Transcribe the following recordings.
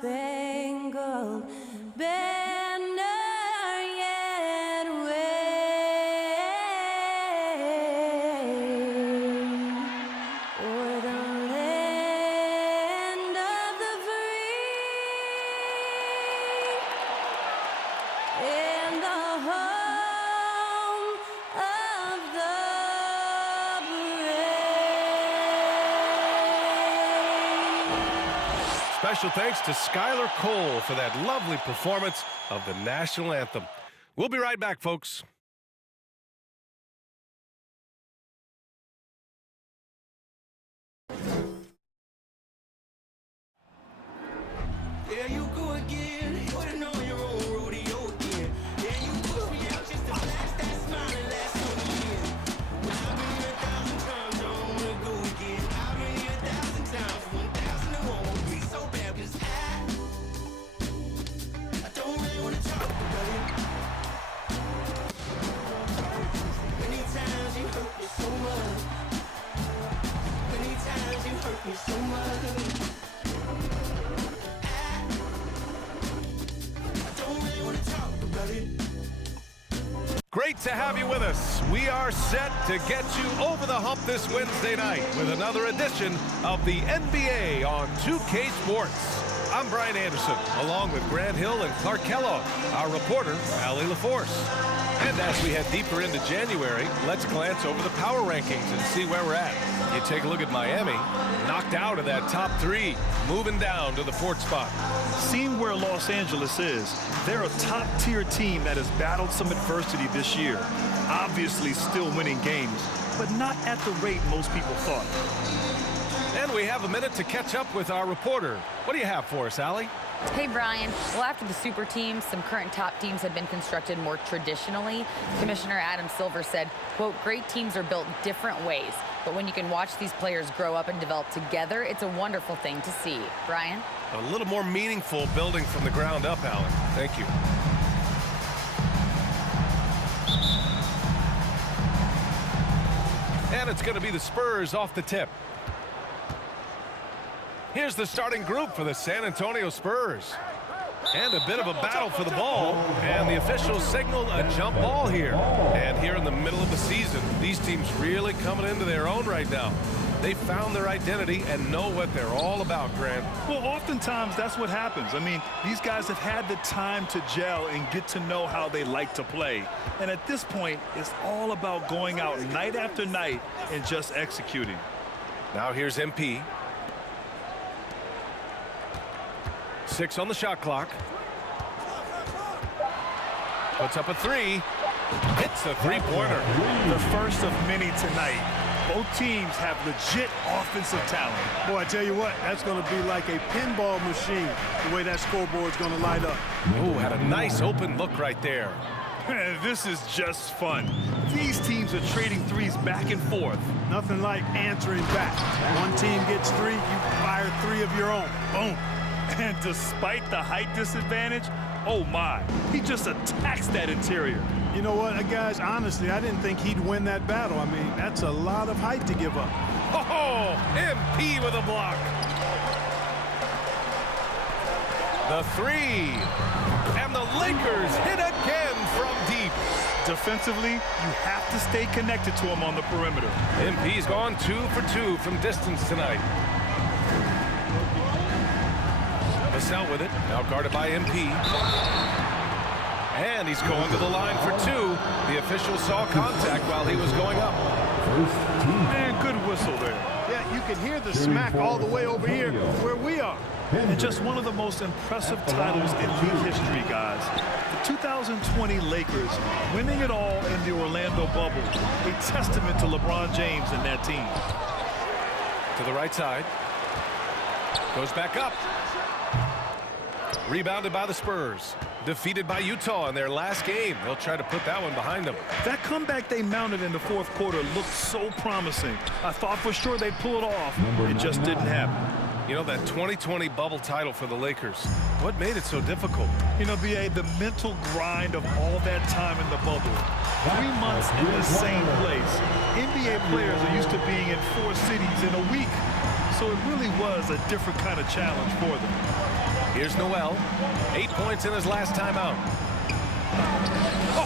star-spangled banner yet wave o'er the land of the free and the home of the brave. Special thanks to Skylar Cole for that lovely performance of the national anthem. We'll be right back, folks. There you go again. You would've known your own rodeo again. Yeah, you put me out just to flash that smile and last on the year. But I've been here 1,000 times, I don't wanna go again. I've been here 1,000 times, 1,000 it won't be so bad, 'cause I don't really wanna talk about it. Many times you hurt me so much. Many times you hurt me so much. Great to have you with us. We are set to get you over the hump this Wednesday night with another edition of the NBA on 2K Sports. I'm Brian Anderson, along with Grant Hill and Clark Kellogg, our reporter, Allie LaForce. And as we head deeper into January, let's glance over the power rankings and see where we're at. You take a look at Miami, knocked out of that top 3, moving down to the 4th spot. Seeing where Los Angeles is, they're a top-tier team that has battled some adversity this year. Obviously still winning games, but not at the rate most people thought. And we have a minute to catch up with our reporter. What do you have for us, Allie? Hey, Brian. Well, after the super teams, some current top teams have been constructed more traditionally. Commissioner Adam Silver said, quote, great teams are built different ways, but when you can watch these players grow up and develop together, it's a wonderful thing to see. Brian? A little more meaningful building from the ground up, Allie. Thank you. And it's going to be the Spurs off the tip. Here's the starting group for the San Antonio Spurs. And a bit of a battle for the ball, and the officials signal a jump ball here. And here in the middle of the season, these teams really coming into their own right now. They found their identity and know what they're all about, Grant. Well, oftentimes that's what happens. I mean, these guys have had the time to gel and get to know how they like to play. And at this point, it's all about going out night after night and just executing. Now here's MP. 6 on the shot clock. Puts up a 3. Hits a three-pointer. The first of many tonight. Both teams have legit offensive talent. Boy, I tell you what, that's going to be like a pinball machine, the way that scoreboard's going to light up. Oh, had a nice open look right there. This is just fun. These teams are trading threes back and forth. Nothing like answering back. One team gets 3, you fire 3 of your own. Boom. And despite the height disadvantage, oh my, he just attacks that interior. You know what, guys, honestly, I didn't think he'd win that battle. I mean, that's a lot of height to give up. Oh, MP with a block. The 3. And the Lakers hit again from deep. Defensively, you have to stay connected to him on the perimeter. MP's gone 2 for 2 from distance tonight. Vassell with it, now guarded by MP. And he's going to the line for 2. The official saw contact while he was going up. And good whistle there. Yeah, you can hear the smack all the way over here where we are. And just one of the most impressive titles in league history, guys. The 2020 Lakers winning it all in the Orlando bubble. A testament to LeBron James and that team. To the right side. Goes back up. Rebounded by the Spurs. Defeated by Utah in their last game. They'll try to put that one behind them. That comeback they mounted in the 4th quarter looked so promising. I thought for sure they'd pull it off. It just didn't happen. You know, that 2020 bubble title for the Lakers, what made it so difficult? You know, B.A., the mental grind of all that time in the bubble. 3 months in the same place. NBA players are used to being in 4 cities in a week. So it really was a different kind of challenge for them. Here's Noel. 8 points in his last time out.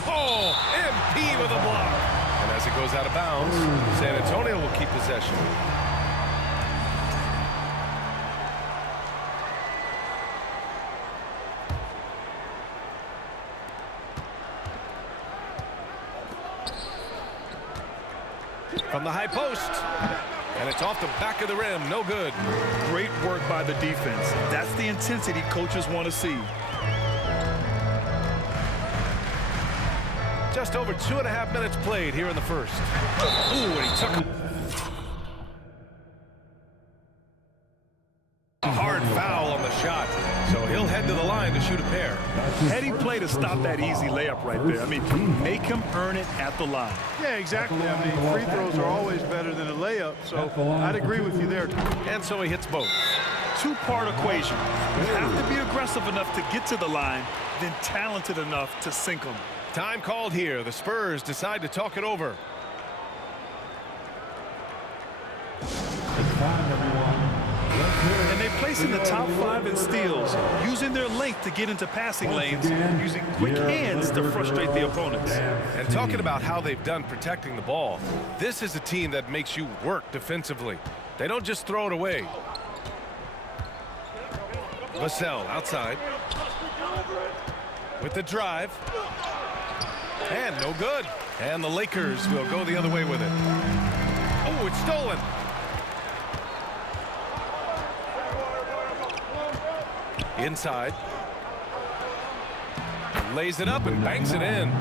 Oh, MP with a block. And as it goes out of bounds, San Antonio will keep possession. From the high post. And it's off the back of the rim. No good. Great work by the defense. That's the intensity coaches want to see. Just over 2.5 minutes played here in the first. Ooh, and he took a hard foul on the shot. So he'll head to the line to shoot a pair. Heady play to stop that easy layup right there. I mean, make him earn it at the line. Yeah, exactly. I mean, free throws are always better than a layup, so I'd agree with you there. And so he hits both. Two-part equation. You have to be aggressive enough to get to the line, then talented enough to sink them. Time called here. The Spurs decide to talk it over. And they place in the top 5 in steals, using their length to get into passing lanes, using quick hands to frustrate the opponents. And talking about how they've done protecting the ball, this is a team that makes you work defensively. They don't just throw it away. Vassell outside. With the drive. And no good. And the Lakers will go the other way with it. Oh, it's stolen. Inside. Lays it up and banks it in.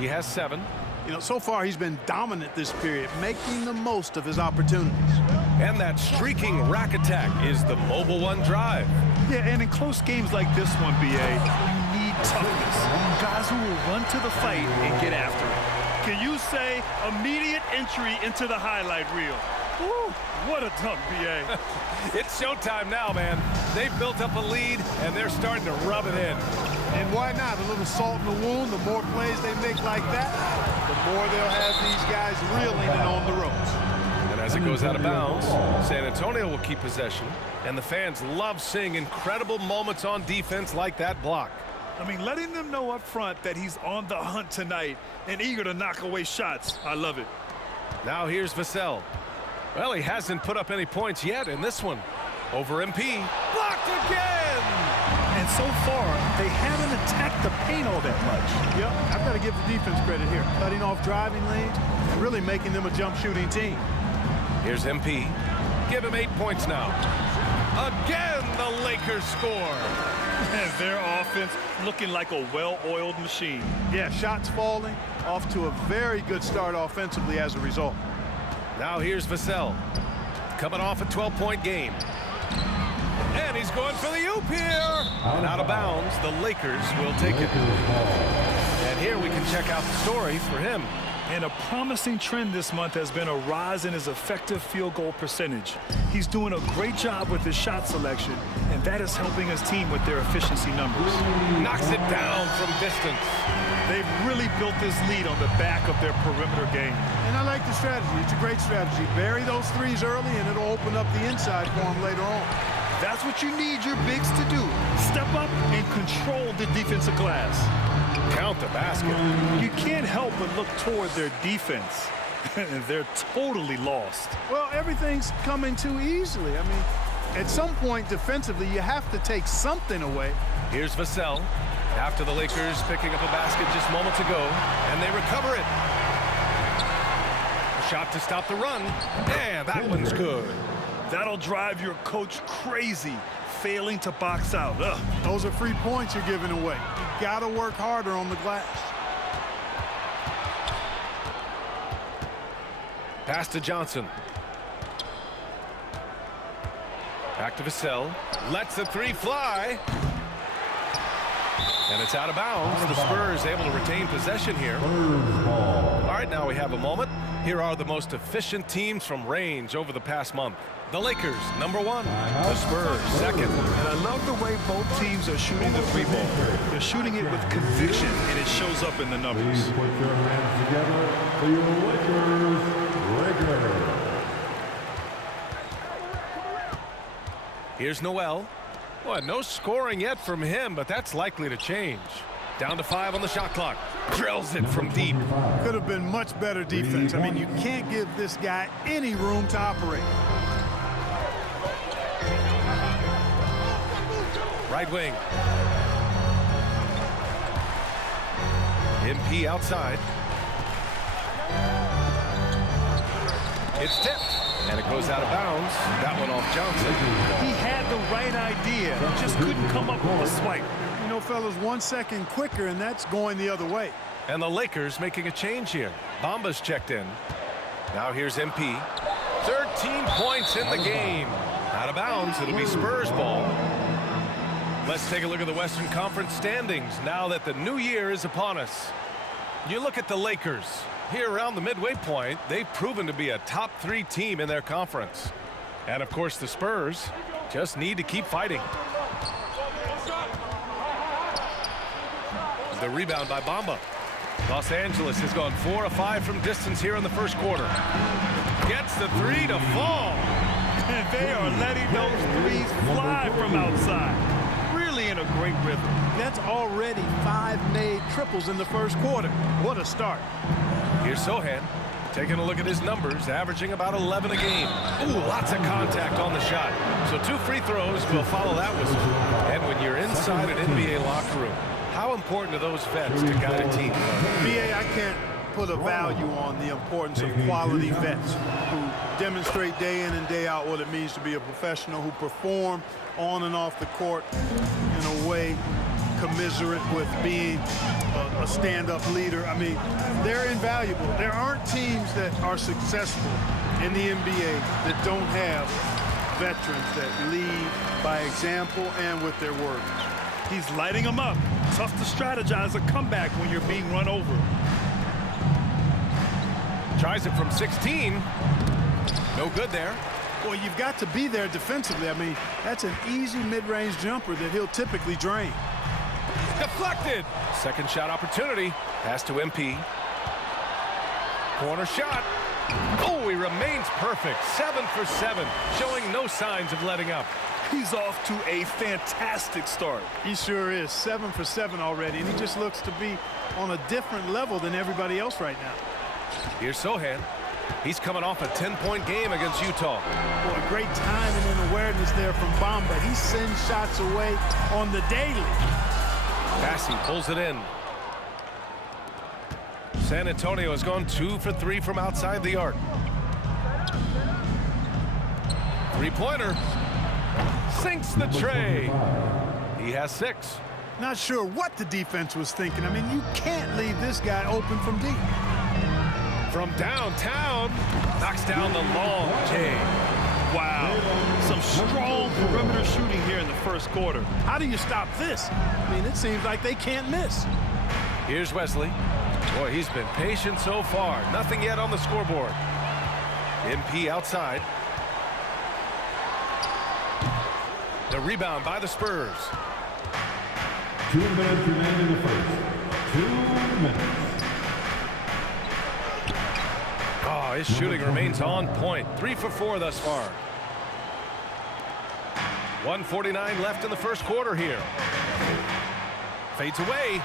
He has 7. You know, so far he's been dominant this period, making the most of his opportunities. And that streaking rack attack is the mobile one drive. Yeah, and in close games like this one, BA, you need toughness. Guys who will run to the fight and get after it. Can you say immediate entry into the highlight reel? Woo, what a dunk, BA. It's showtime now, man. They've built up a lead, and they're starting to rub it in. And why not? A little salt in the wound. The more plays they make like that, the more they'll have these guys reeling and on the ropes. And as it goes out of bounds, San Antonio will keep possession. And the fans love seeing incredible moments on defense like that block. I mean, letting them know up front that he's on the hunt tonight and eager to knock away shots. I love it. Now here's Vassell. Well, he hasn't put up any points yet in this one. Over MP. Blocked again! And so far, they haven't attacked the paint all that much. Yep, I've got to give the defense credit here. Cutting off driving lanes and really making them a jump shooting team. Here's MP. Give him 8 points now. Again, the Lakers score. And their offense looking like a well-oiled machine. Yeah, shots falling, off to a very good start offensively as a result. Now here's Vassell. Coming off a 12-point game. And he's going for the oop here. And out of bounds, the Lakers will take it. And here we can check out the story for him. And a promising trend this month has been a rise in his effective field goal percentage. He's doing a great job with his shot selection, and that is helping his team with their efficiency numbers. Knocks it down from distance. They've really built this lead on the back of their perimeter game. And I like the strategy. It's a great strategy. Bury those threes early, and it'll open up the inside for him later on. That's what you need your bigs to do. Step up and control the defensive glass. Count the basket. You can't help but look toward their defense. They're totally lost. Well, everything's coming too easily. I mean, at some point defensively, you have to take something away. Here's Vassell. After the Lakers picking up a basket just moments ago, and they recover it. A shot to stop the run, and that one's good. That'll drive your coach crazy, failing to box out. Ugh. Those are free points you're giving away. You gotta work harder on the glass. Pass to Johnson. Back to Vassell. Lets the 3 fly. And it's out of bounds. The Spurs able to retain possession here. All right, now we have a moment. Here are the most efficient teams from range over the past month. The Lakers, number 1. The Spurs, 2nd. And I love the way both teams are shooting the 3 ball. They're shooting it with conviction, and it shows up in the numbers. Please put your hands together for your Lakers. Here's Noel. Well, no scoring yet from him, but that's likely to change. Down to 5 on the shot clock. Drills it from deep. Could have been much better defense. I mean, you can't give this guy any room to operate. Right wing. MP outside. It's tipped, and it goes out of bounds. That one off Johnson. He had the right idea, just couldn't come up with a swipe. You know, fellas, 1 second quicker, and that's going the other way. And the Lakers making a change here. Bamba's checked in. Now here's MP. 13 points in the game. Out of bounds, it'll be Spurs ball. Let's take a look at the Western Conference standings now that the new year is upon us. You look at the Lakers. Here around the midway point, they've proven to be a top 3 team in their conference. And of course the Spurs just need to keep fighting. The rebound by Bamba. Los Angeles has gone 4 of 5 from distance here in the first quarter. Gets the 3 to fall. And they are letting those threes fly from outside. Really in a great rhythm. That's already 5 made triples in the first quarter. What a start. Here's Sohan taking a look at his numbers, averaging about 11 a game. Ooh, lots of contact on the shot. So 2 free throws will follow that whistle. And when you're inside an NBA locker room, how important are those vets to guide a team? BA, I can't put a value on the importance of quality vets who demonstrate day in and day out what it means to be a professional, who perform on and off the court in a way commiserate with being a stand-up leader. I mean, they're invaluable. There aren't teams that are successful in the NBA that don't have veterans that lead by example and with their words. He's lighting them up. Tough to strategize a comeback when you're being run over. Tries it from 16. No good there. Well, you've got to be there defensively. I mean, that's an easy mid-range jumper that he'll typically drain. Deflected. Second shot opportunity. Pass to MP. Corner shot. Oh, he remains perfect. 7 for 7, showing no signs of letting up. He's off to a fantastic start. He sure is. 7 for 7 already, and he just looks to be on a different level than everybody else right now. Here's Sohan. He's coming off a 10-point game against Utah. Boy, great timing and awareness there from Bamba. He sends shots away on the daily. Passing pulls it in. San Antonio has gone 2 for 3 from outside the arc. Three-pointer. Sinks the tray. He has 6. Not sure what the defense was thinking. I mean, you can't leave this guy open from deep. From downtown, knocks down the long J. Wow. Some strong perimeter shooting here in the first quarter. How do you stop this? I mean, it seems like they can't miss. Here's Wesley. Boy, he's been patient so far. Nothing yet on the scoreboard. MP outside. The rebound by the Spurs. 2 minutes remain in the first. 2 minutes. Oh, his shooting remains on point. 3 for 4 thus far. 1:49 left in the first quarter here. Fades away.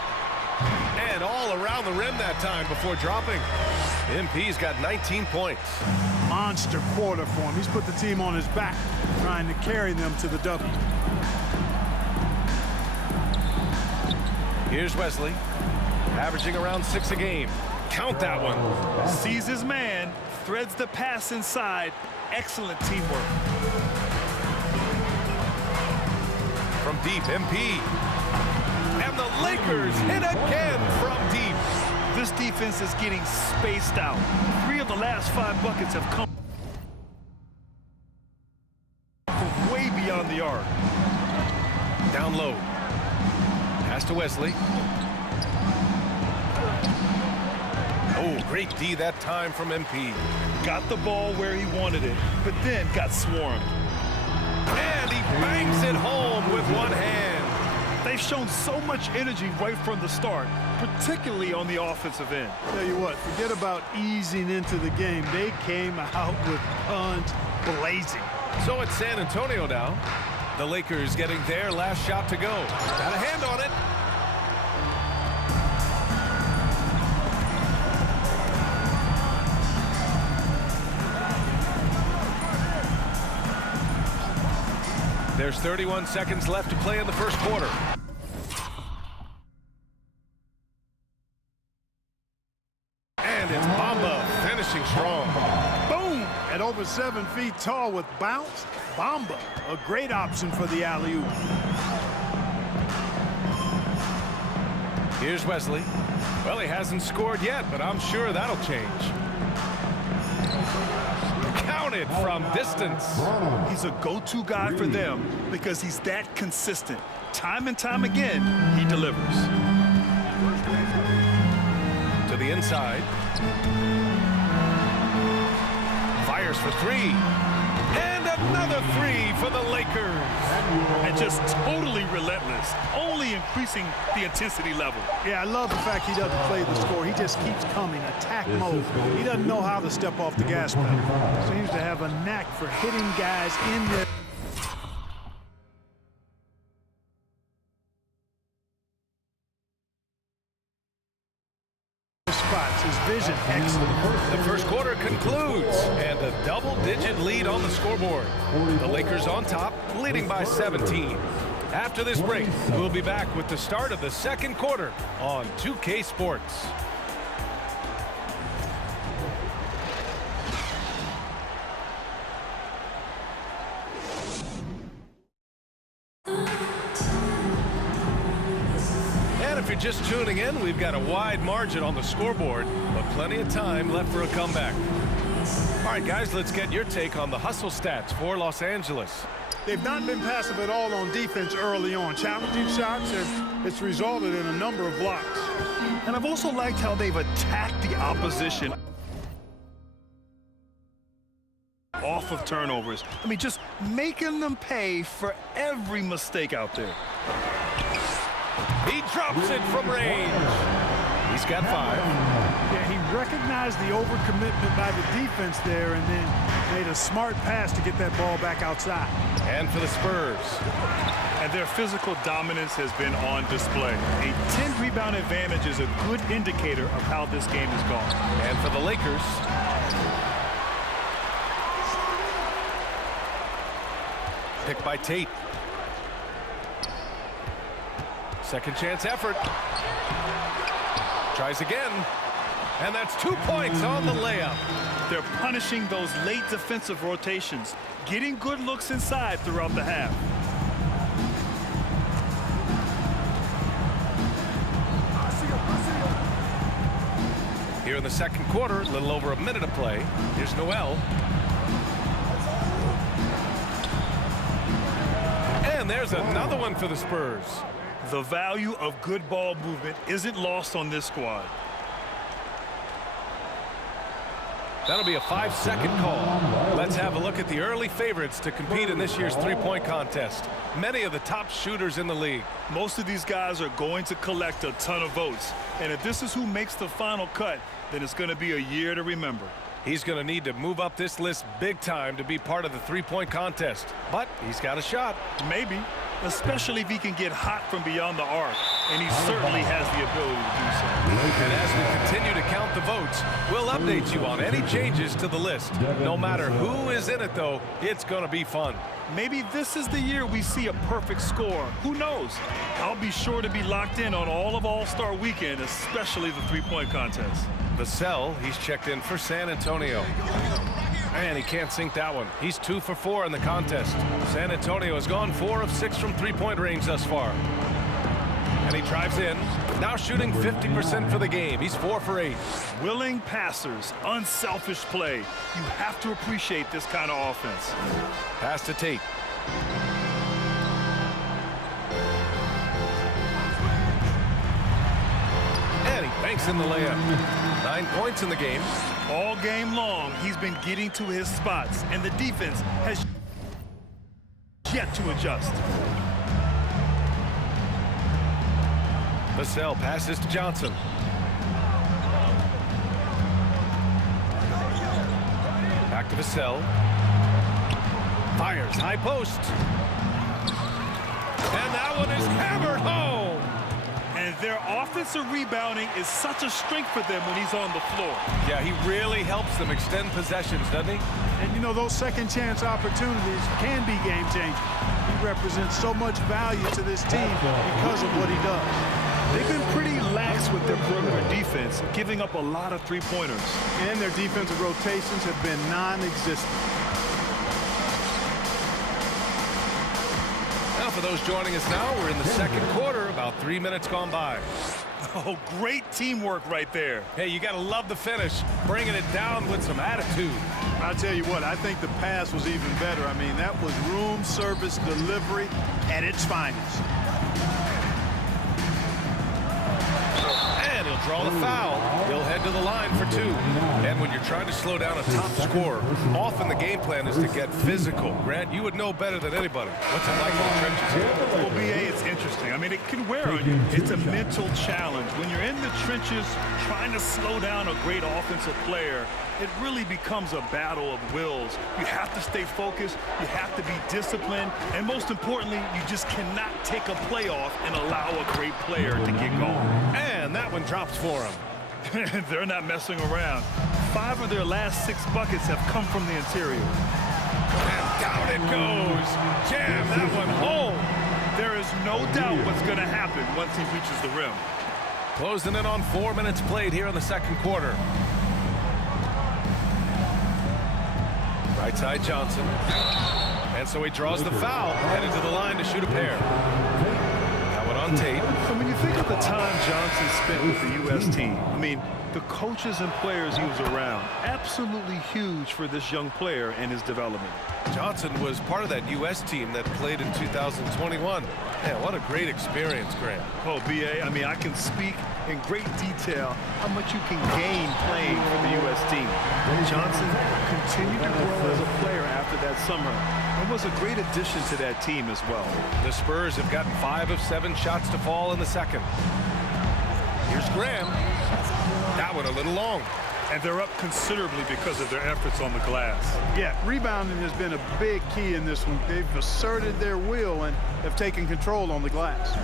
And all around the rim that time before dropping. MP's got 19 points. Monster quarter for him. He's put the team on his back, trying to carry them to the W. Here's Wesley, averaging around 6 a game. Count that one. Sees his man, threads the pass inside. Excellent teamwork. From deep, MP. And the Lakers hit again from deep. This defense is getting spaced out. 3 of the last 5 buckets have come from way beyond the arc. Down low. Pass to Wesley. Oh, great D that time from MP. Got the ball where he wanted it, but then got swarmed. And he bangs it home with one hand. They've shown so much energy right from the start, particularly on the offensive end. Tell you what, forget about easing into the game. They came out with guns blazing. So it's San Antonio now. The Lakers getting their last shot to go. Got a hand on it. There's 31 seconds left to play in the first quarter. And it's Bamba finishing strong. Boom! At over 7 feet tall with bounce, Bamba, a great option for the alley-oop. Here's Wesley. Well, he hasn't scored yet, but I'm sure that'll change. Counted from distance. He's a go-to guy for them because he's that consistent. Time and time again, he delivers. To the inside. Fires for three. And another three for the Lakers. And just totally relentless, only increasing the intensity level. Yeah, I love the fact he doesn't play the score. He just keeps coming, attack mode. He doesn't know how to step off the gas pedal. Seems to have a knack for hitting guys in their spots. His vision excellent. The first quarter concludes, and a double-digit lead on the scoreboard. The Lakers on top, leading by 17. After this break, we'll be back with the start of the second quarter on 2K Sports. And if you're just tuning in, we've got a wide margin on the scoreboard, but plenty of time left for a comeback. All right, guys, let's get your take on the hustle stats for Los Angeles. They've not been passive at all on defense early on. Challenging shots, and it's resulted in a number of blocks. And I've also liked how they've attacked the opposition off of turnovers. I mean, just making them pay for every mistake out there. He drops it from range. He's got 5. Yeah, he recognized the overcommitment by the defense there and then made a smart pass to get that ball back outside. And for the Spurs. And their physical dominance has been on display. A 10-rebound advantage is a good indicator of how this game has gone. And for the Lakers. Picked by Tate. Second chance effort. Tries again. And that's 2 points on the layup. They're punishing those late defensive rotations, getting good looks inside throughout the half. Here in the second quarter, a little over a minute of play. Here's Noel. And there's another one for the Spurs. The value of good ball movement isn't lost on this squad. That'll be a 5-second call. Let's have a look at the early favorites to compete in this year's three-point contest. Many of the top shooters in the league. Most of these guys are going to collect a ton of votes. And if this is who makes the final cut, then it's going to be a year to remember. He's going to need to move up this list big time to be part of the three-point contest. But he's got a shot. Maybe, especially if he can get hot from beyond the arc. And he certainly has the ability to do so. And as we continue to count the votes, we'll update you on any changes to the list. No matter who is in it, though, it's going to be fun. Maybe this is the year we see a perfect score. Who knows? I'll be sure to be locked in on all of All-Star Weekend, especially the three-point contest. Vassell, he's checked in for San Antonio. And he can't sink that one. He's 2 for 4 in the contest. San Antonio has gone 4 of 6 from three-point range thus far. And he drives in, now shooting 50% for the game. He's 4 for 8. Willing passers, unselfish play. You have to appreciate this kind of offense. Pass to Tate. And he banks in the layup. 9 points in the game. All game long, he's been getting to his spots, and the defense has yet to adjust. Vassell passes to Johnson. Back to Vassell. Fires, high post. And that one is hammered home. And their offensive rebounding is such a strength for them when he's on the floor. Yeah, he really helps them extend possessions, doesn't he? And, you know, those second-chance opportunities can be game-changing. He represents so much value to this team because of what he does. They've been pretty lax with their perimeter defense, giving up a lot of three-pointers. And their defensive rotations have been non-existent. Now, for those joining us now, we're in the second quarter, about 3 minutes gone by. Oh, great teamwork right there. Hey, you got to love the finish, bringing it down with some attitude. I'll tell you what, I think the pass was even better. I mean, that was room service delivery at its finest. And he'll draw the foul. He'll head to the line for 2. And when you're trying to slow down a top scorer, often the game plan is to get physical. Grant, you would know better than anybody. What's it like in the trenches here? Well, BA, it's interesting. I mean, it can wear on you. It's a mental challenge. When you're in the trenches trying to slow down a great offensive player, it really becomes a battle of wills. You have to stay focused. You have to be disciplined. And most importantly, you just cannot take a play off and allow a great player to get going. And that one drops for him. They're not messing around. 5 of their last 6 buckets have come from the interior. And down it goes. Jam that one home. There is no doubt what's going to happen once he reaches the rim. Closing in on 4 minutes played here in the second quarter. Right side Johnson. And so he draws the foul, headed to the line to shoot a pair. That one on Tate. So when you think of the time Johnson spent with the U.S. team, I mean, the coaches and players he was around, absolutely huge for this young player and his development. Johnson was part of that U.S. team that played in 2021. Yeah, what a great experience, Grant. Oh, B.A., I mean, I can speak in great detail how much you can gain playing for the U.S. team. Johnson continued to grow as a player after that summer and was a great addition to that team as well. The Spurs have gotten 5 of 7 shots to fall in the second. Here's Graham. That one a little long. And they're up considerably because of their efforts on the glass. Yeah, rebounding has been a big key in this one. They've asserted their will and have taken control on the glass.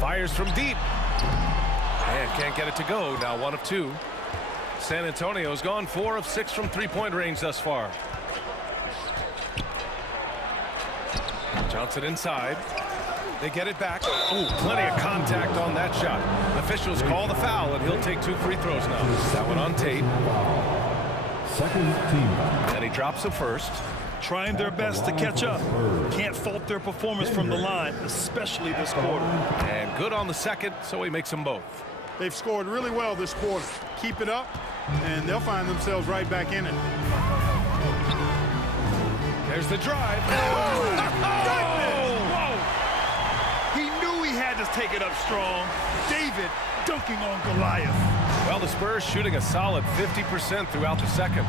Fires from deep. And can't get it to go. Now 1 of 2. San Antonio's gone 4 of 6 from three-point range thus far. Johnson inside. They get it back. Oh, plenty of contact on that shot. Officials call the foul, and he'll take 2 free throws now. That one on Tate. Second team. And he drops the first. Trying their best to catch up. Can't fault their performance from the line, especially this quarter. And good on the second, so he makes them both. They've scored really well this quarter. Keep it up, and they'll find themselves right back in it. There's the drive. He knew he had to take it up strong. David dunking on Goliath. Well, the Spurs shooting a solid 50% throughout the second.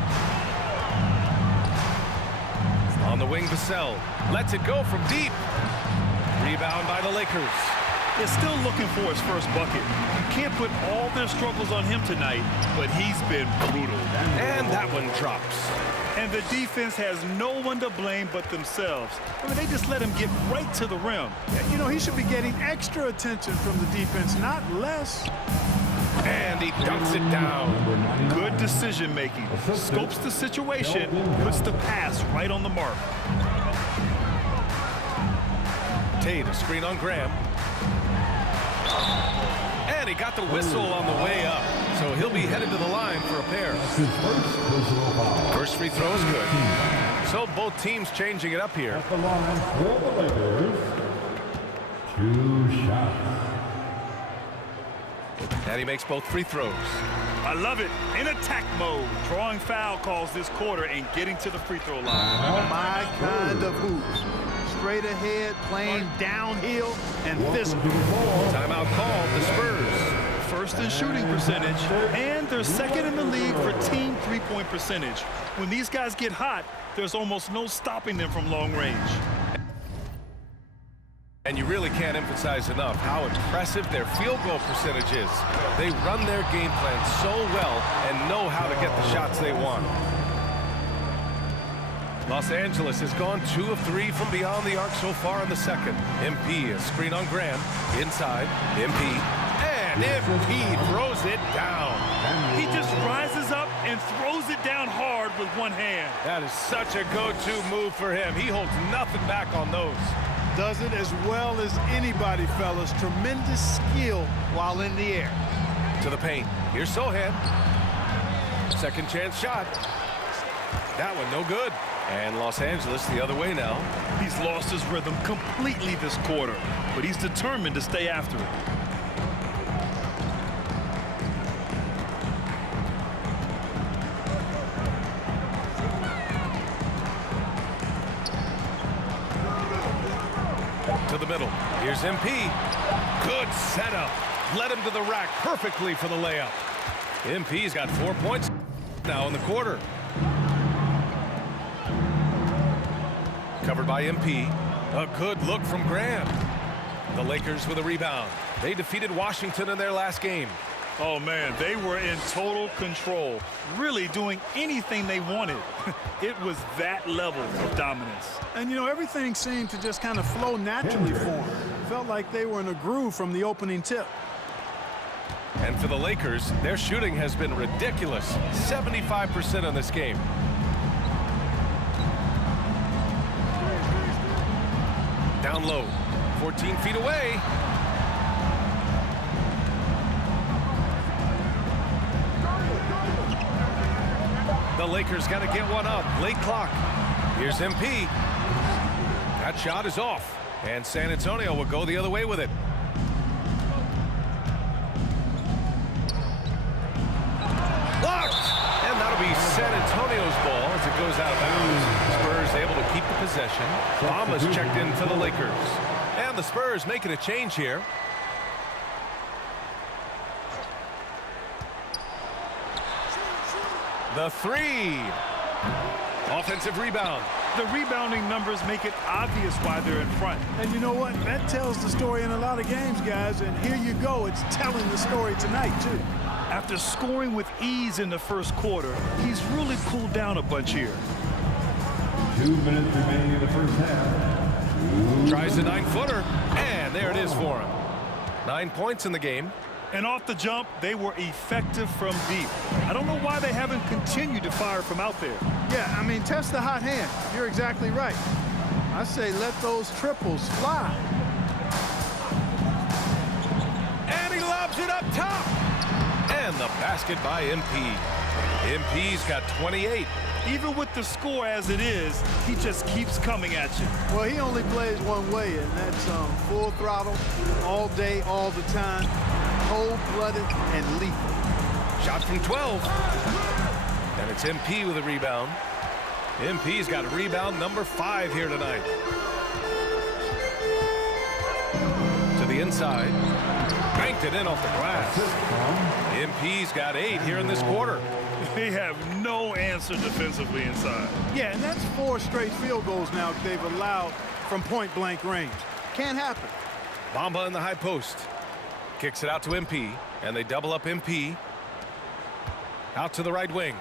On the wing, Vassell lets it go from deep. Rebound by the Lakers. They're still looking for his first bucket. You can't put all their struggles on him tonight, but he's been brutal. And that one drops. And the defense has no one to blame but themselves. I mean, they just let him get right to the rim. You know, he should be getting extra attention from the defense, not less. And he dunks it down. Good decision making. Scopes the situation, puts the pass right on the mark. Tate, a screen on Graham. And he got the whistle on the way up. So he'll be headed to the line for a pair. First free throw is good. So both teams changing it up here. At the line for the Lakers, 2 shots. And he makes both free throws. I love it. In attack mode. Drawing foul calls this quarter and getting to the free throw line. My kind of hoops. Straight ahead, playing downhill, and physical. Timeout called, the Spurs. First in shooting percentage, and they're second in the league for team three-point percentage. When these guys get hot, there's almost no stopping them from long range. And you really can't emphasize enough how impressive their field goal percentage is. They run their game plan so well and know how to get the shots they want. Los Angeles has gone 2 of 3 from beyond the arc so far in the second. MP, a screen on Graham. Inside, MP. And MP throws it down. He just rises up and throws it down hard with one hand. That is such a go-to move for him. He holds nothing back on those. Does it as well as anybody, fellas. Tremendous skill while in the air. To the paint. Here's Sohan. Second chance shot. That one no good. And Los Angeles the other way now. He's lost his rhythm completely this quarter, but he's determined to stay after it. To the middle. Here's MP. Good setup. Led him to the rack perfectly for the layup. MP's got 4 points now in the quarter. Covered by MP. A good look from Graham. The Lakers with a rebound. They defeated Washington in their last game. Oh, man, they were in total control, really doing anything they wanted. It was that level of dominance. And, you know, everything seemed to just kind of flow naturally for them. Felt like they were in a groove from the opening tip. And for the Lakers, their shooting has been ridiculous. 75% in this game. Down low, 14 feet away. The Lakers got to get one up. Late clock. Here's MP. That shot is off. And San Antonio will go the other way with it. Blocked! And that'll be San Antonio's ball as it goes out of bounds. Spurs able to keep the possession. Bamba's checked in for the Lakers. And the Spurs making a change here. The three. Offensive rebound. The rebounding numbers make it obvious why they're in front. And you know what? That tells the story in a lot of games, guys. And here you go. It's telling the story tonight, too. After scoring with ease in the first quarter, he's really cooled down a bunch here. 2 minutes remaining in the first half. Tries the 9-footer. And there it is for him. 9 points in the game. And off the jump, they were effective from deep. I don't know why they haven't continued to fire from out there. Yeah, I mean, test the hot hand. You're exactly right. I say let those triples fly. And he lobs it up top. And the basket by MP. MP's got 28. Even with the score as it is, he just keeps coming at you. Well, he only plays one way, and that's full throttle, all day, all the time, cold-blooded and lethal. Shot from 12. And it's MP with a rebound. MP's got a rebound number 5 here tonight. To the inside. Banked it in off the glass. MP's got 8 here in this quarter. They have no answer defensively inside. Yeah, and that's 4 straight field goals now they've allowed from point-blank range. Can't happen. Bamba in the high post. Kicks it out to MP, and they double up MP. Out to the right wing.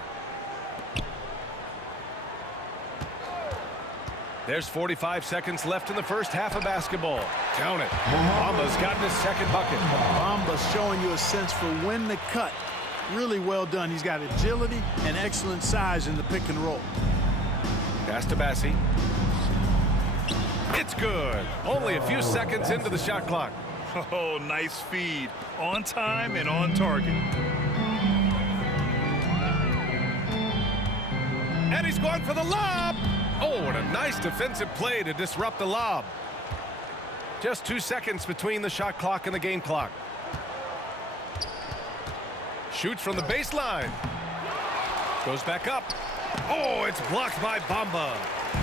There's 45 seconds left in the first half of basketball. Count it. Bamba's gotten his second bucket. Bamba's showing you a sense for when to cut. Really well done. He's got agility and excellent size in the pick and roll. Pass to Bassi. It's good. Only a few seconds into the shot clock. Oh, nice feed. On time and on target. And he's going for the lob. Oh, what a nice defensive play to disrupt the lob. Just 2 seconds between the shot clock and the game clock. Shoots from the baseline. Goes back up. Oh, it's blocked by Bamba.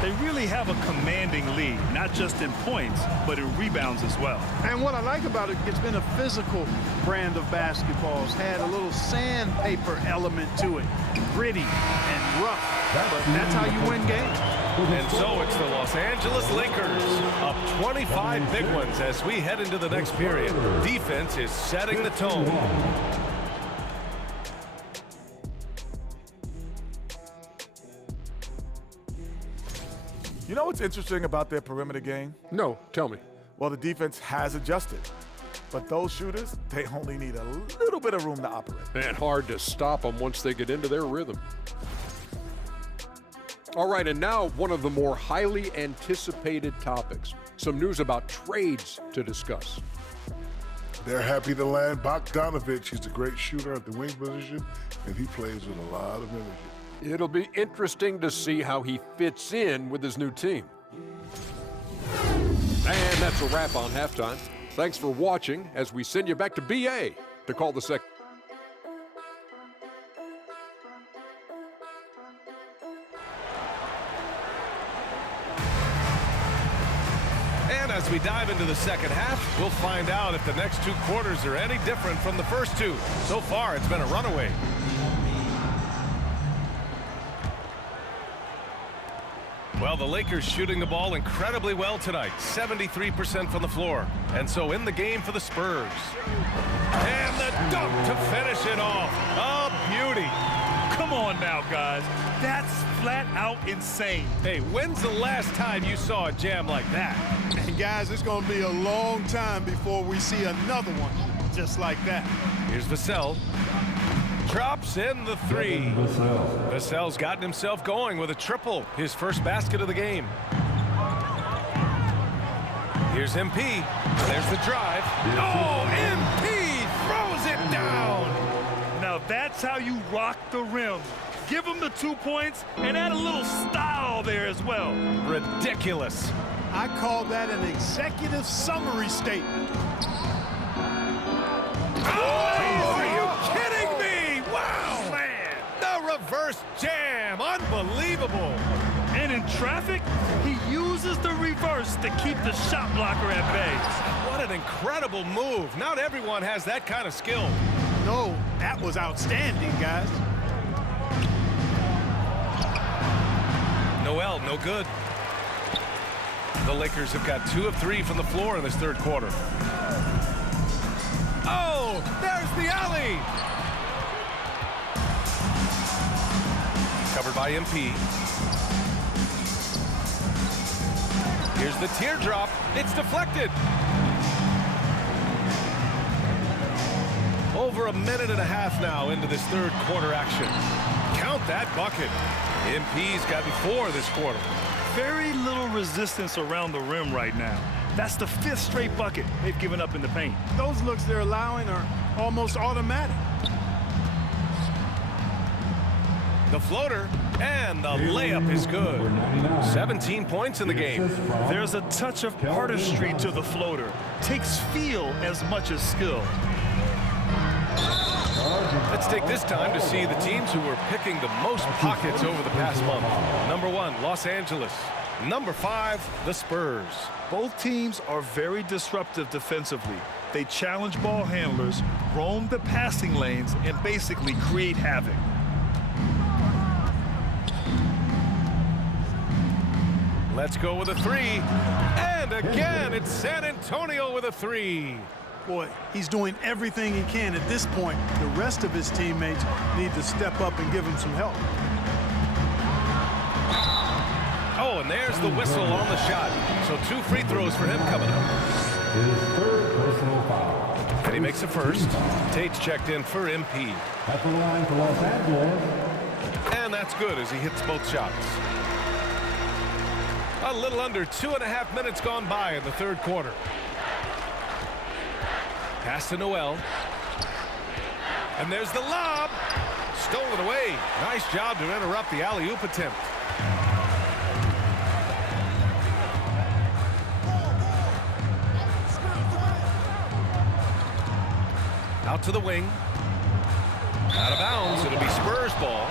They really have a commanding lead, not just in points, but in rebounds as well. And what I like about it, it's been a physical brand of basketball. It's had a little sandpaper element to it. Gritty and rough. But that's how you win games. And so it's the Los Angeles Lakers up 25 big ones as we head into the next period. Defense is setting the tone. You know what's interesting about their perimeter game? No, tell me. Well, the defense has adjusted. But those shooters, they only need a little bit of room to operate. And hard to stop them once they get into their rhythm. All right, and now one of the more highly anticipated topics. Some news about trades to discuss. They're happy to land Bogdanovich. He's a great shooter at the wing position, and he plays with a lot of energy. It'll be interesting to see how he fits in with his new team. And that's a wrap on halftime. Thanks for watching as we send you back to BA to call the second. And as we dive into the second half, we'll find out if the next 2 quarters are any different from the first 2. So far, it's been a runaway. Well, the Lakers shooting the ball incredibly well tonight, 73% from the floor. And so in the game for the Spurs. And the dunk to finish it off. A beauty. Come on now, guys. That's flat out insane. Hey, when's the last time you saw a jam like that? And guys, it's going to be a long time before we see another one just like that. Here's Vassell. Drops in the 3. Vassell's gotten himself going with a triple, his first basket of the game. Here's MP. There's the drive. Oh, MP throws it down. Now that's how you rock the rim. Give him the 2 points and add a little style there as well. Ridiculous. I call that an executive summary statement. Oh, are you kidding me? Wow. Man. The reverse jam. Unbelievable. And in traffic, he uses the reverse to keep the shot blocker at bay. What an incredible move. Not everyone has that kind of skill. No, that was outstanding, guys. Noel, no good. The Lakers have got 2 of 3 from the floor in this third quarter. Oh, there's the alley. Covered by MP. Here's the teardrop. It's deflected. Over a minute and a half now into this third quarter action. Count that bucket. MP's gotten 4 this quarter. Very little resistance around the rim right now. That's the 5th straight bucket they've given up in the paint. Those looks they're allowing are almost automatic. The floater and the layup is good. 17 points in the game. There's a touch of artistry to the floater. Takes feel as much as skill. Let's take this time to see the teams who were picking the most pockets over the past month. Number 1, Los Angeles. Number 5, the Spurs. Both teams are very disruptive defensively. They challenge ball handlers, roam the passing lanes, and basically create havoc. Let's go with a 3. And again, it's San Antonio with a 3. Boy, he's doing everything he can at this point. The rest of his teammates need to step up and give him some help. Oh, and there's the whistle on the shot. So 2 free throws for him coming up. His third personal foul. And he makes a first. Tate's checked in for MP. At the line for Los Angeles. And that's good as he hits both shots. A little under 2.5 minutes gone by in the third quarter. Pass to Noel. And there's the lob. Stolen away. Nice job to interrupt the alley-oop attempt. Out to the wing. Out of bounds. It'll be Spurs ball.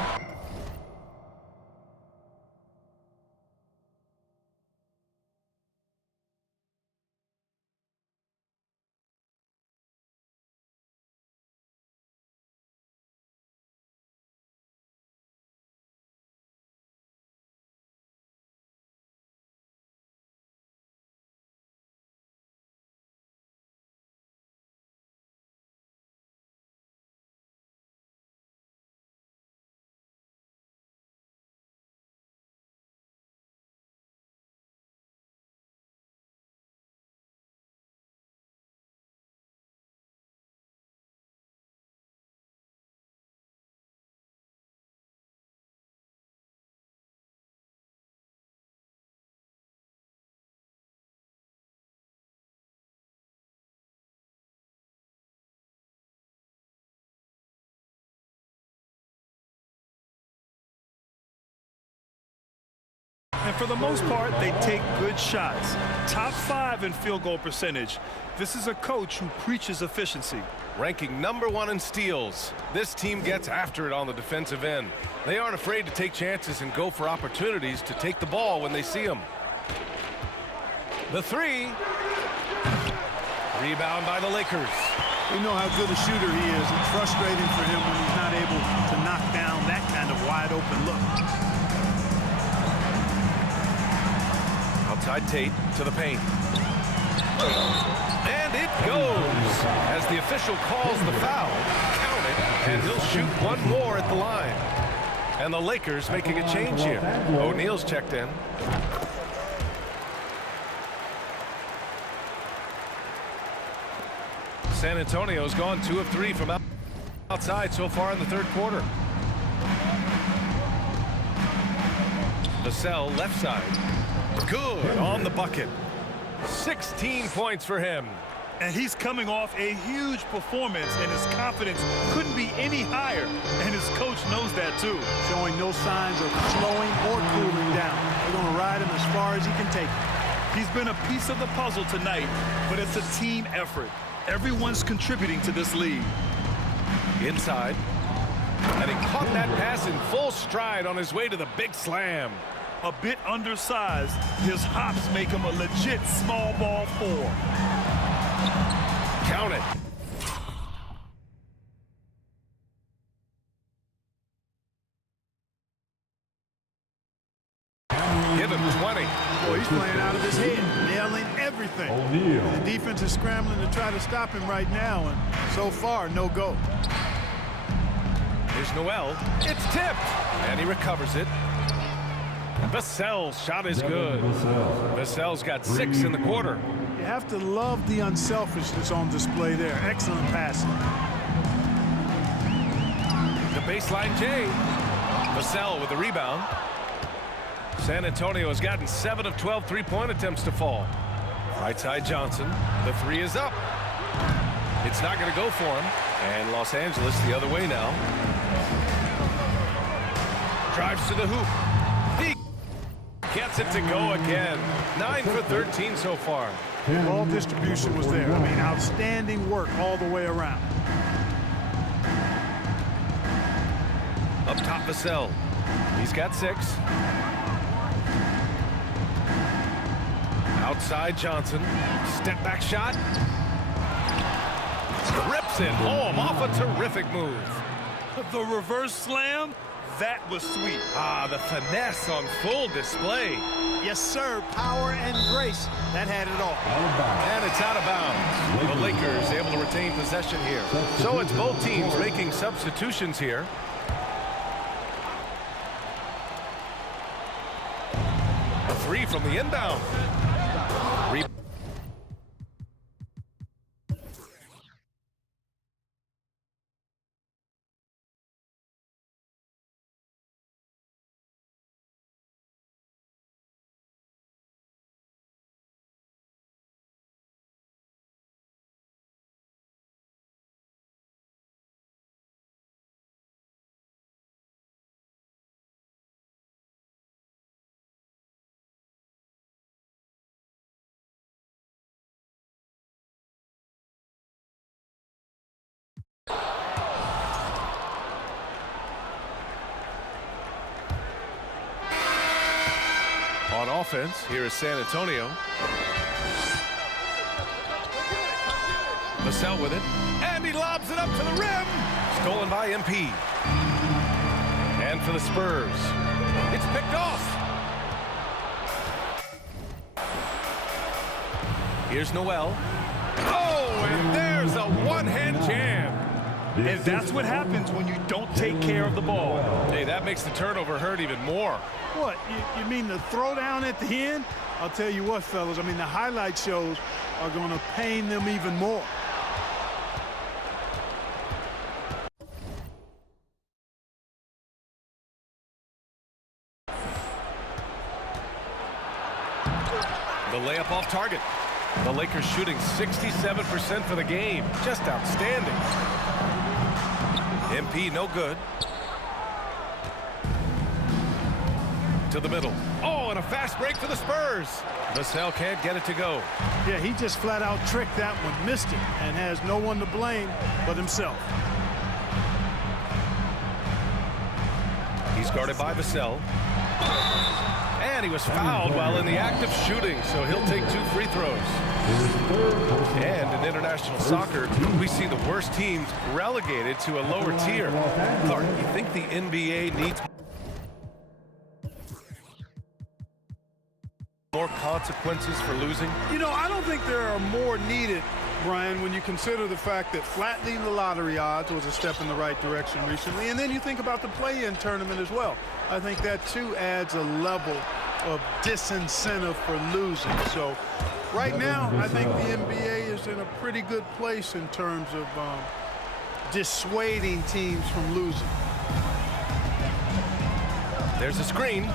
And for the most part, they take good shots. Top 5 in field goal percentage. This is a coach who preaches efficiency. Ranking #1 in steals, this team gets after it on the defensive end. They aren't afraid to take chances and go for opportunities to take the ball when they see them. The three. Rebound by the Lakers. We know how good a shooter he is. It's frustrating for him when he's not able to knock down that kind of wide open look. Outside Tate to the paint. And it goes as the official calls the foul. Count it, and he'll shoot one more at the line. And the Lakers making a change here. O'Neal's checked in. San Antonio's gone 2 of 3 from outside so far in the third quarter. Vassell left side. Good on the bucket. 16 points for him. And he's coming off a huge performance, and his confidence couldn't be any higher. And his coach knows that too. Showing no signs of slowing or cooling down. They're going to ride him as far as he can take him. He's been a piece of the puzzle tonight, but it's a team effort. Everyone's contributing to this lead. Inside. And he caught that pass in full stride on his way to the big slam. A bit undersized, his hops make him a legit small ball 4. Count it. Give him 20. Boy, he's playing out of his head, nailing everything. The defense is scrambling to try to stop him right now, and so far, no go. Here's Noel. It's tipped, and he recovers it. Vassell's shot is good. Vassell's got 6 in the quarter. You have to love the unselfishness on display there. Excellent passing. The baseline J. Vassell with the rebound. San Antonio has gotten 7 of 12 three-point attempts to fall. Right side Johnson. The 3 is up. It's not going to go for him. And Los Angeles the other way now. Drives to the hoop. He gets it to go again. 9 for 13 so far. Ball distribution was there. I mean, outstanding work all the way around. Up top Vassell. He's got 6. Outside Johnson. Step back shot. Rips it home off a terrific move. The reverse slam, that was sweet. Ah, the finesse on full display. Yes, sir. Power and grace. That had it all. And it's out of bounds. The Lakers able to retain possession here. So it's both teams making substitutions here. A 3 from the inbound. On offense, here is San Antonio. Vassell with it, and he lobs it up to the rim. Stolen by MP. And for the Spurs, it's picked off. Here's Noel. Oh, and there's a one-hand jam. And that's what happens when you don't take care of the ball. Hey, that makes the turnover hurt even more. What, you mean the throwdown at the end? I'll tell you what, fellas, I mean, the highlight shows are going to pain them even more. The layup off target. The Lakers shooting 67% for the game. Just outstanding. MP no good. to the middle. Oh, and a fast break for the Spurs. Vassell can't get it to go. Yeah, he just flat out tricked that one, missed it, and has no one to blame but himself. He's guarded by Vassell. And he was fouled while in the act of shooting, so he'll take 2 free throws. And in international soccer, we see the worst teams relegated to a lower tier. Clark, you think the NBA needs more consequences for losing? You know, I don't think there are more needed, Brian, when you consider the fact that flattening the lottery odds was a step in the right direction recently, and then you think about the play-in tournament as well. I think that, too, adds a level of disincentive for losing. So right now, I think the NBA is in a pretty good place in terms of dissuading teams from losing. There's a screen.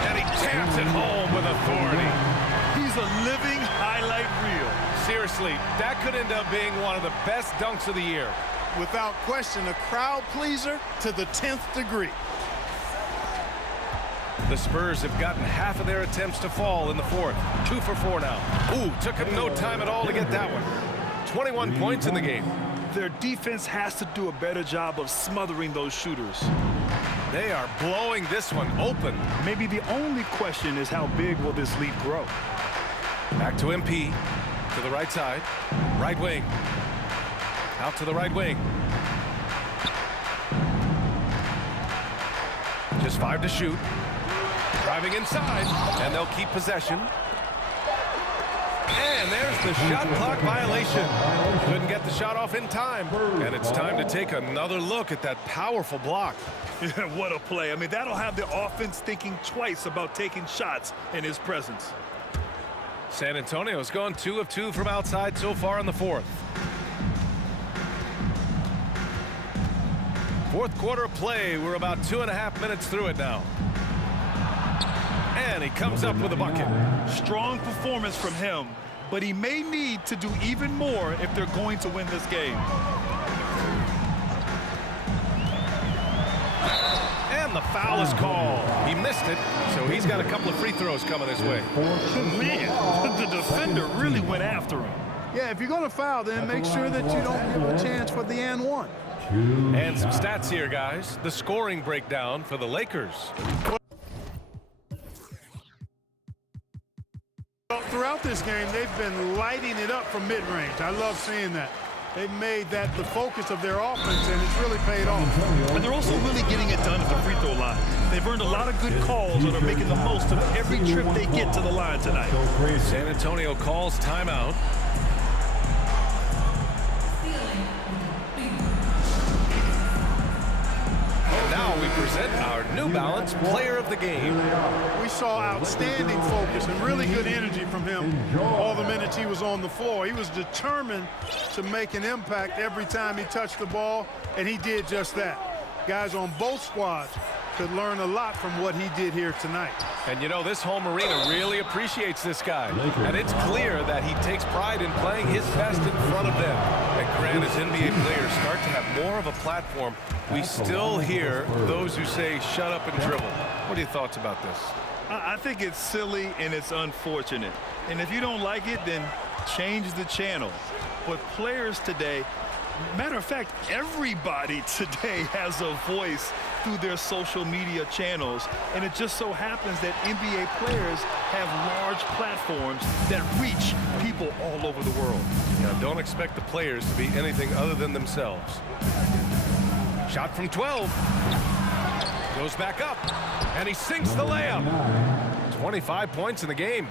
And he taps it home with authority. He's a living highlight reel. Seriously, that could end up being one of the best dunks of the year. Without question, a crowd pleaser to the 10th degree. The Spurs have gotten half of their attempts to fall in the fourth. 2 for 4 now. Ooh, took him no time at all to get that one. 21 points in the game. Their defense has to do a better job of smothering those shooters. They are blowing this one open. Maybe the only question is how big will this lead grow? Back to MP, to the right side, right wing. Out to the right wing. Just 5 to shoot. Driving inside, and they'll keep possession. And there's the shot clock violation. Couldn't get the shot off in time. And it's time to take another look at that powerful block. What a play. I mean, that'll have the offense thinking twice about taking shots in his presence. San Antonio's gone 2 of 2 from outside so far in the fourth. Fourth quarter of play. We're about 2.5 minutes through it now. And he comes up with a bucket. Strong performance from him, but he may need to do even more if they're going to win this game. And the foul is called. He missed it, so he's got a couple of free throws coming his way. Man, the defender really went after him. Yeah, if you're going to foul, then make sure that you don't give a chance for the and one. And some stats here, guys. The scoring breakdown for the Lakers. Throughout this game, they've been lighting it up from mid-range. I love seeing that. They've made that the focus of their offense, and it's really paid off. And they're also really getting it done at the free throw line. They've earned a lot of good calls and are making the most of every trip they get to the line tonight. San Antonio calls timeout. Now we present our New Balance Player of the Game. We saw outstanding focus and really good energy from him all the minutes he was on the floor. He was determined to make an impact every time he touched the ball, and he did just that. Guys on both squads could learn a lot from what he did here tonight. And you know, this home arena really appreciates this guy. And it's clear that he takes pride in playing his best in front of them. And Grant, as NBA players start to have more of a platform, we still hear those who say, shut up and dribble. What are your thoughts about this? I think it's silly and it's unfortunate. And if you don't like it, then change the channel. But players today, matter of fact, everybody today has a voice through their social media channels, and it just so happens that NBA players have large platforms that reach people all over the world. Now, don't expect the players to be anything other than themselves. Shot from 12. Goes back up, and he sinks the layup. 25 points in the game.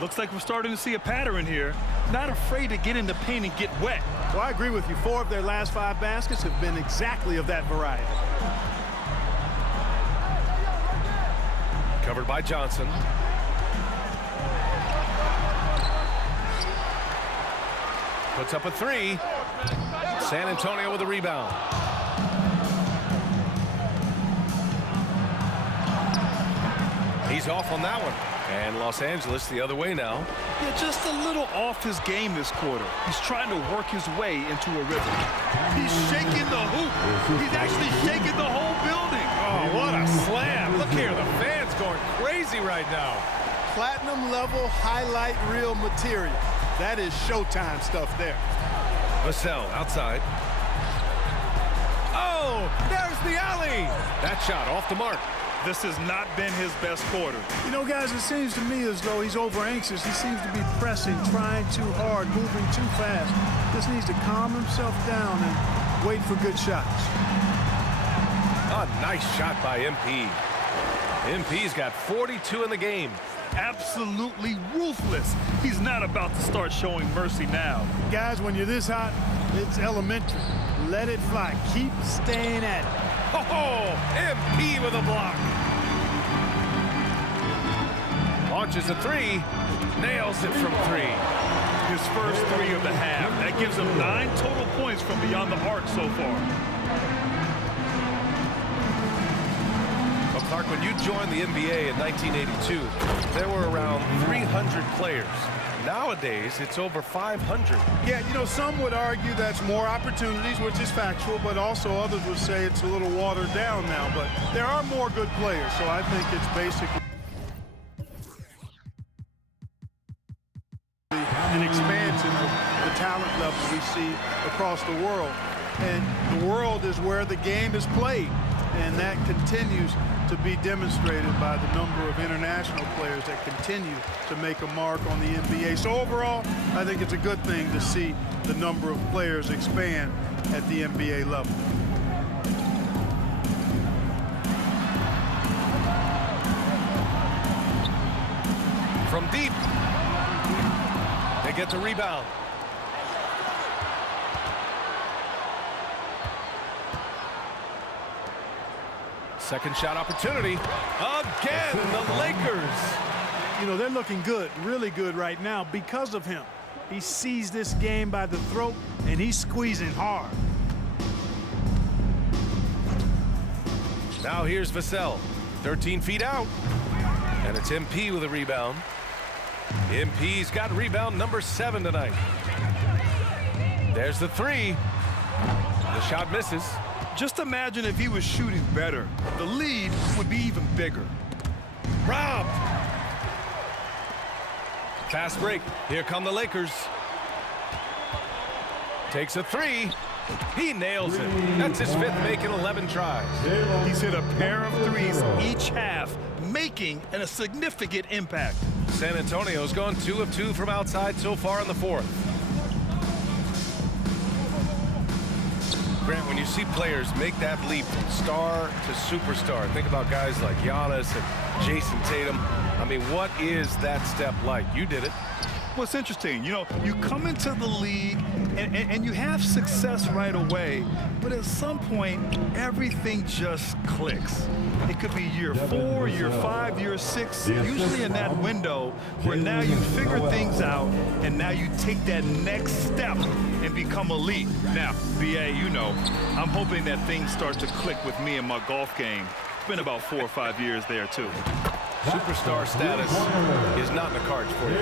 Looks like we're starting to see a pattern here. Not afraid to get in the paint and get wet. Well, I agree with you. 4 of their last 5 baskets have been exactly of that variety. Covered by Johnson. Puts up a 3. San Antonio with a rebound. He's off on that one. And Los Angeles the other way now. Yeah, just a little off his game this quarter. He's trying to work his way into a rhythm. He's shaking the hoop. He's actually shaking the whole building. Oh, Oh, what a slam. Look here, the fans going crazy right now. Platinum level highlight reel material. That is Showtime stuff there. Vassell outside. Oh, there's the alley. That shot off the mark. This has not been his best quarter. You know, guys, it seems to me as though he's over anxious. He seems to be pressing, trying too hard, moving too fast. Just needs to calm himself down and wait for good shots. A nice shot by MP. MP's got 42 in the game. Absolutely ruthless. He's not about to start showing mercy now. Guys, when you're this hot, it's elementary. Let it fly. Keep staying at it. Oh, MP with a block. Launches a three. Nails it from three. His first three of the half. That gives him 9 total points from beyond the arc so far. Well, Clark, when you joined the NBA in 1982, there were around 300 players. Nowadays, it's over 500. Yeah, you know, some would argue that's more opportunities, which is factual, but also others would say it's a little watered down now. But there are more good players, so I think it's basically an expansion of the talent level we see across the world. And the world is where the game is played, and that continues to be demonstrated by the number of international players that continue to make a mark on the NBA. So overall, I think it's a good thing to see the number of players expand at the NBA level. From deep, they get the rebound. Second shot opportunity. Again, the Lakers. You know, they're looking good, really good right now because of him. He sees this game by the throat, and he's squeezing hard. Now here's Vassell, 13 feet out. And it's MP with a rebound. MP's got rebound number 7 tonight. There's the three. The shot misses. Just imagine if he was shooting better. The lead would be even bigger. Robbed. Fast break. Here come the Lakers. Takes a three. He nails it. That's his 5th make in 11 tries. He's hit a pair of threes each half, making a significant impact. San Antonio's gone 2 of 2 from outside so far in the 4th. Grant, when you see players make that leap from star to superstar, think about guys like Giannis and Jason Tatum. I mean, what is that step like? You did it. Well, it's interesting. You know, you come into the league and you have success right away, but at some point, everything just clicks. It could be year 4, year 5, year 6, usually in that window where now you figure things out and now you take that next step and become elite. Now, BA, you know, I'm hoping that things start to click with me and my golf game. It's been about 4 or 5 years there, too. Superstar status is not in the cards for you.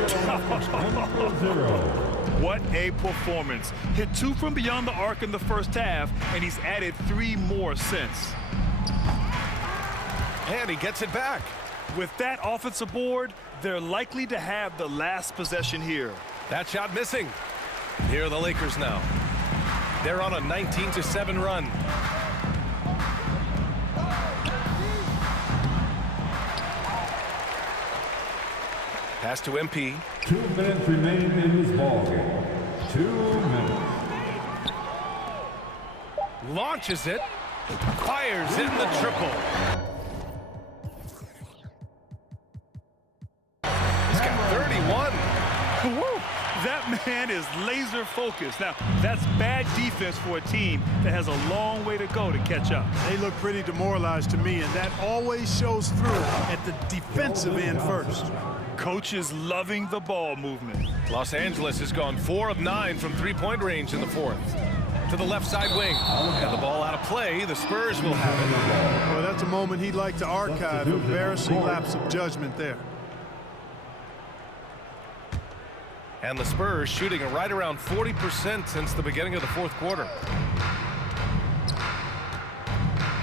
What a performance. Hit 2 from beyond the arc in the first half, and he's added 3 more since. And he gets it back. With that offensive board, they're likely to have the last possession here. That shot missing. Here are the Lakers now. They're on a 19-7 run. Pass to MP. 2 minutes remain in this ballgame. 2 minutes. Launches it. Fires in the triple. He's got 31. Woo! That man is laser focused. Now, that's bad defense for a team that has a long way to go to catch up. They look pretty demoralized to me, and that always shows through at the defensive end first. Coach is loving the ball movement. Los Angeles has gone 4 of 9 from 3-point range in the 4th. To the left side wing. And the ball out of play. The Spurs will have it. Well, that's a moment he'd like to archive. Embarrassing lapse of judgment there. And the Spurs shooting right around 40% since the beginning of the 4th quarter.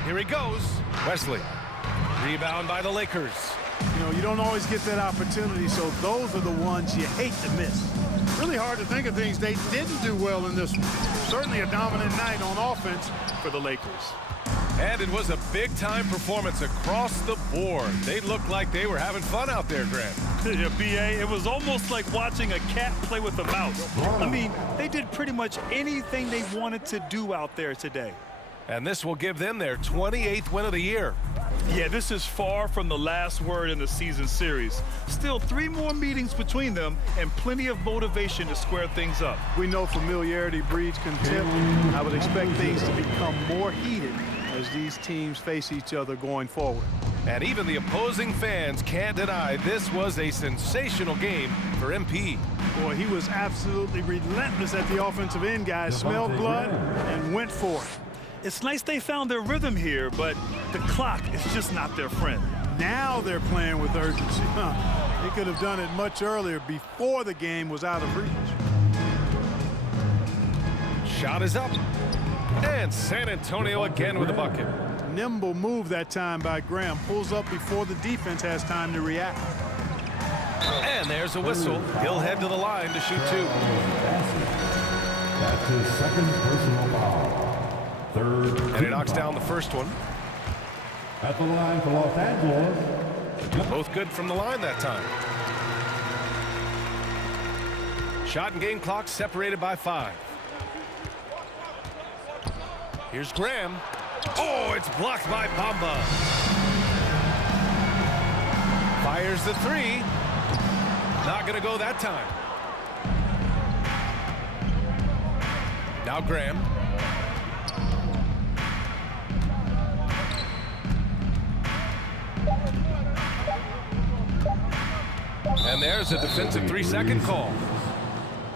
Here he goes. Wesley. Rebound by the Lakers. You know, you don't always get that opportunity, so those are the ones you hate to miss. Really hard to think of things they didn't do well in this one. Certainly a dominant night on offense for the Lakers. And it was a big-time performance across the board. They looked like they were having fun out there, Grant. Yeah, B.A., it was almost like watching a cat play with a mouse. I mean, they did pretty much anything they wanted to do out there today. And this will give them their 28th win of the year. Yeah, this is far from the last word in the season series. Still 3 more meetings between them and plenty of motivation to square things up. We know familiarity breeds contempt. I would expect things to become more heated as these teams face each other going forward. And even the opposing fans can't deny this was a sensational game for MP. Boy, he was absolutely relentless at the offensive end, guys. Smelled blood and went for it. It's nice they found their rhythm here, but the clock is just not their friend. Now they're playing with urgency. They could have done it much earlier, before the game was out of reach. Shot is up. And San Antonio again with a bucket. Nimble move that time by Graham. Pulls up before the defense has time to react. And there's a whistle. He'll head to the line to shoot 2. That's his second personal foul. Third. And he knocks down the first one. At the line for Los Angeles. Both good from the line that time. Shot and game clock separated by 5. Here's Graham. Oh, it's blocked by Bamba. Fires the 3. Not going to go that time. Now Graham. And there's a defensive 3-second call.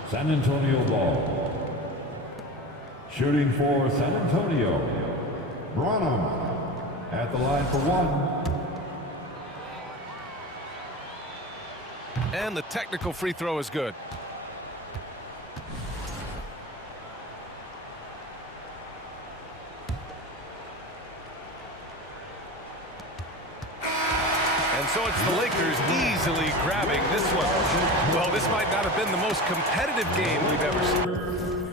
San Antonio ball. Shooting for San Antonio. Branham at the line for 1. And the technical free throw is good. And so it's the Lakers easily grabbing this one. Well, this might not have been the most competitive game we've ever seen.